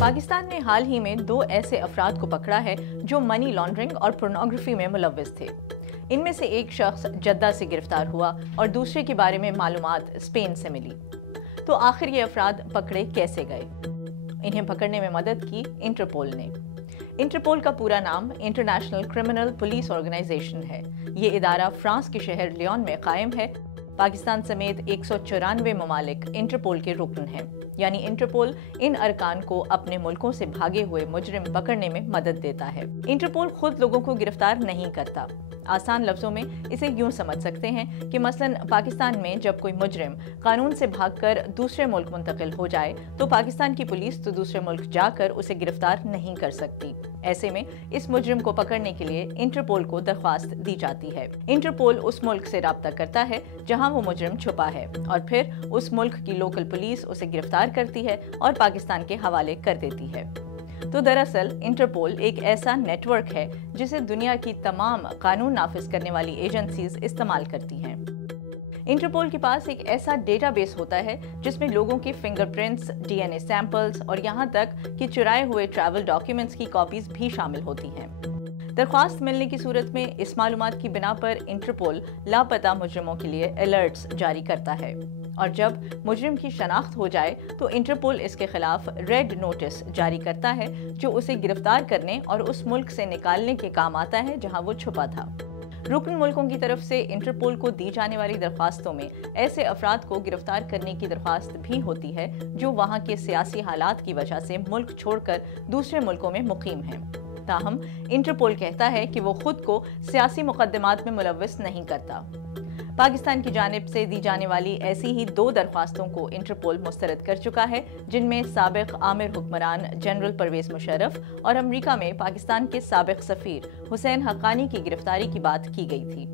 पाकिस्तान ने हाल ही में 2 ऐसे अफराद को पकड़ा है जो मनी लॉन्ड्रिंग और पोर्नोग्राफी में मुलव्विस थे। इनमें से एक शख्स जद्दा से गिरफ्तार हुआ और दूसरे के बारे में मालूमात स्पेन से मिली। तो आखिर ये अफराद पकड़े कैसे गए? इन्हें पकड़ने में मदद की इंटरपोल ने। इंटरपोल का पूरा नाम इंटरनेशनल क्रिमिनल पुलिस ऑर्गेनाइजेशन है। ये इदारा फ्रांस के शहर लियोन में कायम है। पाकिस्तान समेत 194 ममालिक इंटरपोल के रुकन हैं, यानी इंटरपोल इन अरकान को अपने मुल्कों से भागे हुए मुजरिम पकड़ने में मदद देता है। इंटरपोल खुद लोगों को गिरफ्तार नहीं करता। आसान लफ्जों में इसे यूं समझ सकते हैं कि मसलन पाकिस्तान में जब कोई मुजरिम कानून से भागकर दूसरे मुल्क मुंतकिल हो जाए तो पाकिस्तान की पुलिस तो दूसरे मुल्क जाकर उसे गिरफ्तार नहीं कर सकती। ऐसे में इस मुजरिम को पकड़ने के लिए इंटरपोल को दरख्वास्त दी जाती है। इंटरपोल उस मुल्क से राब्ता करता है जहां वो मुजरिम छुपा है और फिर उस मुल्क की लोकल पुलिस उसे गिरफ्तार करती है और पाकिस्तान के हवाले कर देती है। तो दरअसल इंटरपोल एक ऐसा नेटवर्क है जिसे दुनिया की तमाम कानून नाफिज करने वाली एजेंसीज इस्तेमाल करती हैं। इंटरपोल के पास एक ऐसा डेटाबेस होता है जिसमें लोगों के फिंगरप्रिंट्स, डीएनए सैंपल्स और यहाँ तक कि चुराए हुए ट्रैवल डॉक्यूमेंट्स की कॉपीज भी शामिल होती हैं। दरख्वास्त मिलने की सूरत में इस मालूमात की बिना पर इंटरपोल लापता मुजरिमों के लिए अलर्ट्स जारी करता है और जब मुजरिम की शनाख्त हो जाए तो इंटरपोल इसके खिलाफ रेड नोटिस जारी करता है जो उसे गिरफ्तार करने और उस मुल्क से निकालने के काम आता है जहां वो छुपा था। रुकन मुल्कों की तरफ से इंटरपोल को दी जाने वाली दरख्वास्तों में ऐसे अफराद को गिरफ्तार करने की दरख्वास्त भी होती है जो वहां के सियासी हालात की वजह से मुल्क छोड़कर दूसरे मुल्कों में मुकीम हैं। ताहम इंटरपोल कहता है कि वो खुद को सियासी मुकदमात में मुलव्विस नहीं करता। पाकिस्तान की जानिब से दी जाने वाली ऐसी ही 2 दरख्वास्तों को इंटरपोल मुस्तरद कर चुका है, जिनमें साबिक आमिर हुक्मरान जनरल परवेज मुशर्रफ और अमेरिका में पाकिस्तान के साबिक सफीर हुसैन हक्कानी की गिरफ्तारी की बात की गई थी।